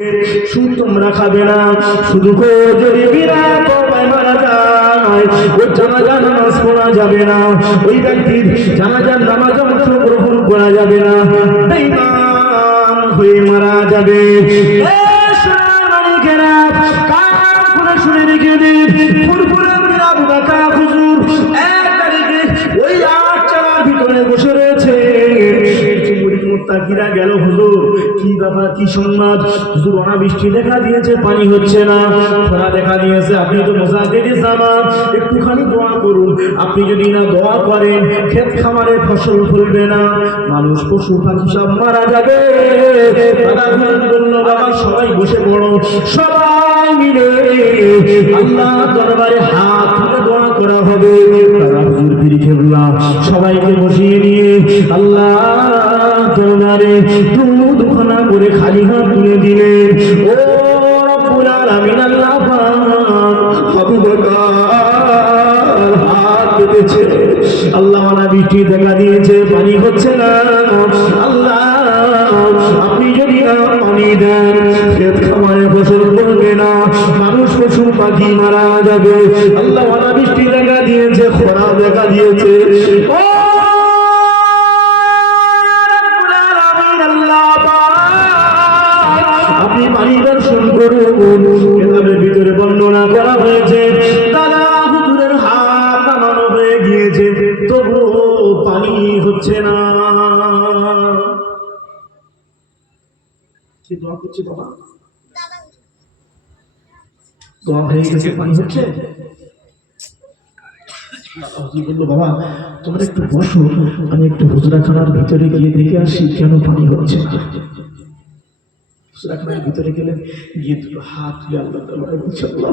সুদ তোমরা খাবে না। শুধু যদি বিনা মারা যায়, ওই জানাজার নামাজ পড়া যাবে না। ওই ব্যক্তির জানাজার নামাজ অংশগ্রহণ করা যাবে না। বেঈমান হয়ে মারা যাবে। শুনে রেখে দিন। ফুরফুরে আমির আবু বকর মুড়ি গেল হুজুর? কি ব্যাপার, কি সংবাদ? হুজুর, অনাবৃষ্টি দেখা দিয়েছে, পানি হচ্ছে না। খরা দেখা দিয়েছে, আপনি তো মোসাফিরি জামান একটুখানি দোয়া করুন। আপনি যদি না দোয়া করেন, ক্ষেত খামারে ফসল ফলবে না। মানুষ, পশু, পাখি সব মারা যাবে। সবাই বসে পড়ো। সবাই মিলে আল্লাহ দরবারে হাত দোয়া করা হবে। দাদা হুজুর সবাইকে বসিয়ে নিয়ে আল্লাহ দরবারে দুধখানা করে খালি হাত তুলে দিলেন। ও আল্লাহ আল্লাহ বৃষ্টি দেখা দিয়েছে, পানি হচ্ছে না। আল্লাহ, আপনি যদি পানি দেন, ক্ষেত খামারে ফসল করবে না। মানুষ পশু পাখি মারা যাবে। আল্লাহ মানা গিয়েছে তবু পানি হচ্ছে না। দোয়া দোয়া গেছে একটু একটু ভিতরে গিয়ে দেখে আসি কেন পানি হচ্ছে ভিতরে গেলে গিয়ে দুটো হাত বলছে, আল্লাহ।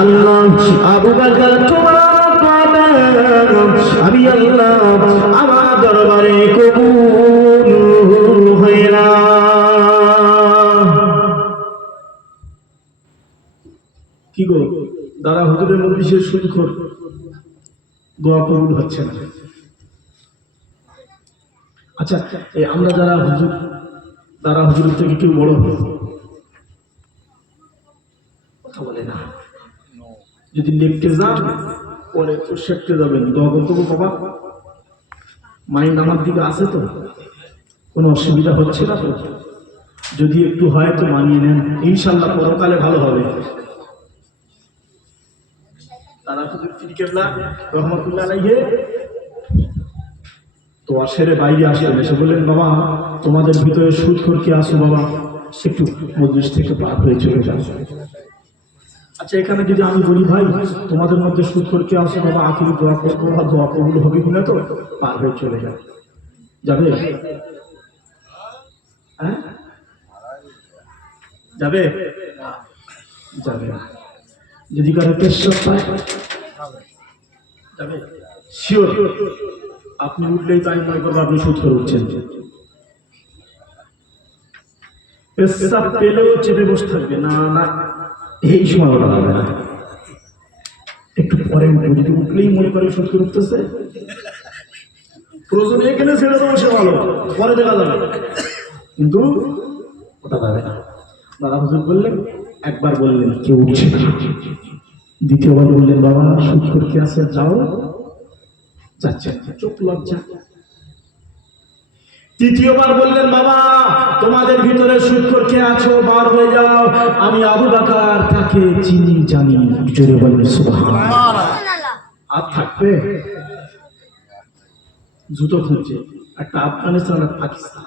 আল্লাহ, আবু বকর আমি আল্লাহ, আমার দরবারে কবুল হয় না কি গো? দাদা হুজুরের মধ্যে সে সুদ খোর দোয়া কবুল হচ্ছে না। আচ্ছা এই আমরা যারা হুজুর, দাদা হুজুরের থেকে কেউ বড় কথা বলে না। যদি লেখতে যান, পরে তো শেখতে যাবেন। দোয়া হবে বাবা। মাইন্ড আমার দিকে আছে তো? কোনো অসুবিধা হচ্ছে না তো? যদি একটু হয় তো মানিয়ে নেন। ইনশাল্লাহ পরকালে ভালো হবে। তারা তো সেরে বাইরে আসলেন। এসে বললেন, বাবা, তোমাদের ভিতরে সুদ করকে আসো বাবা? সে একটু মজলিস থেকে পার হয়ে চলে যাও আচ্ছা এখানে যদি আমি বলি ভাই, তোমাদের মধ্যে সুদ করকে আসো বাবা, আখিরি দোয়া করব বা দোয়া কবুল হবে কিনা তো? পার হয়ে চলে যাও। যাবে? হ্যাঁ? যাবে? যাবে। যদি কারও পেশব পায়, যাবে? শিওর আপনি উঠলেই তাই মনে করব আপনি সুদ করে উঠছেন পেলেও চেপে বসে থাকবে। না না। এই সময় ওটা হবে না। একটু পরে উঠবে যদি উঠলেই মনে করে করে উঠতেছে? প্রয়োজন এখানে ছেড়ে দেবো সে ভালো। পরে দেখা যাবে। কিন্তু ওটা যাবে না। দাদা হুজুর বললেন, একবার বললেন, কেউ উঠছে দ্বিতীয়বার বললেন বাবা সুদ করতে আছে? যাও। যাচ্ছে। চোখ লজ্জা। তৃতীয়বার বললেন, বাবা, তোমাদের ভিতরে সুদ কে আছো? বার হয়ে যাও। আমি আবু বাকার তাকে চিনি, জানি। জোরে বললেন আর থাকবে? জুতো খুঁজছে। একটা আফগানিস্তান আর পাকিস্তান।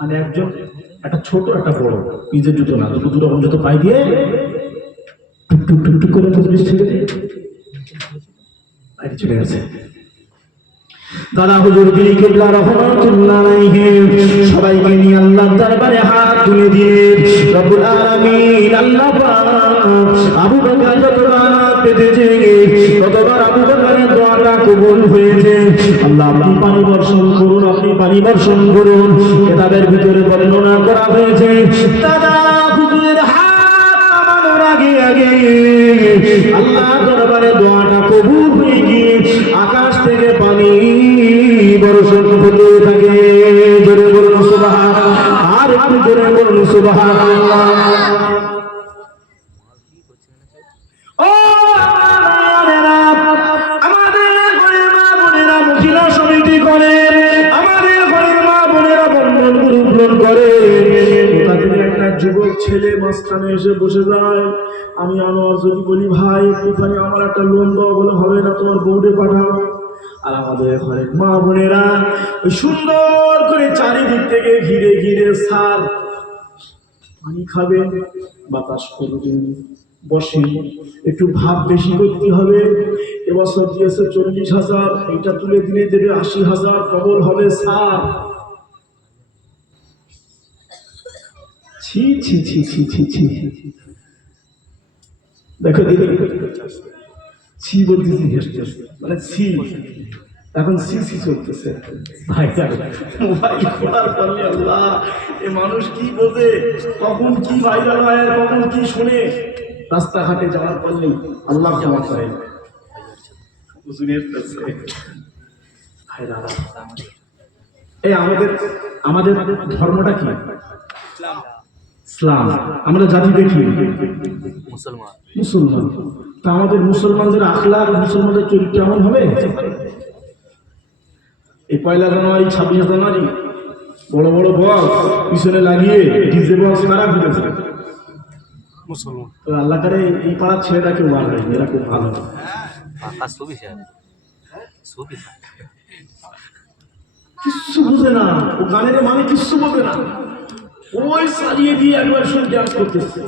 মানে একজন, একটা ছোট, একটা বড়। নিজের জুতো না, দুটো দু রকম জুতো পাই দিয়ে টুক টুক টুক টুক করে চলে গেছে। দাদা হুজুর গিরি কেবলা রহমাতুল্লাহ আলাইহি। সবাইকে নিয়ে আল্লাহর দরবারে হাত তুলে দিয়ে রব্বুল আলামিন আল্লাহ আবু বকর ততবার আবু বকরের দোয়াটা কবুল হয়েছে। আল্লাহ আপনি পানি বর্ষণ করুন, আপনি পানি বর্ষণ করুন ভিতরে বর্ণনা করা হয়েছে, দাদা হুজুরের হাত নামানোর আগে আগে আল্লাহ দরবারে দোয়াটা কবুল যুবক ছেলে মাঝখানে এসে বসে যায়। আমি আমার যদি বলি, ভাই, একটুখানি আমার একটা লোন দাও, বলে হবে না তোমার বউরে পাঠাও। আর আমাদের ঘরের মা বোনেরা সুন্দর করে চারিদিক থেকে ঘিরে ঘিরে সার, পানি খাবেন বাতাস করবেন বসে। একটু ভাব বেশি করতে হবে। এবছর দিয়েছে চল্লিশ হাজার এটা তুলে দিলে দেবে আশি হাজার কবর হবে সার। ছি ছি ছি ছি ছি ছি। দেখো ছি বলতেছি হেসতে হেসতে। মানে ছি। এখন সি সি চলতেছে। ভাই আল্লাহ, এ মানুষ কি বোঝে কখন কি ভাইরাল হয় কখন কি শুনে? রাস্তাঘাটে যাওয়ার পারলেই আল্লাহ ক্ষমা করে। এই আমাদের আমাদের ধর্মটা কি? ইসলাম। আমরা জাতি দেখি। মুসলমান। মুসলমান। তা আমাদের মুসলমানদের আখলাক মুসলমানদের চরিত্র এমন হবে? এই পয়লা জানুয়ারি ছাব্বিশ জানুয়ারি বড় বড় বক্স পিছনে লাগিয়ে ডিজে বক্স কারা ঘুরেছে? মুসলমান। তো আল্লাহ করে এই পাড়ার ছেলেটাকে বার হয় এরা খুব ভালো। কিচ্ছু বুঝে না। ও গানের মানে কিচ্ছু বোঝে না। ওই সাজিয়ে দিয়ে একবার শুনে ডান্স করতেছে।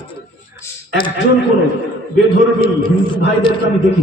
একজন কোন বেধর্মী হিন্দু ভাইদেরকে আমি দেখি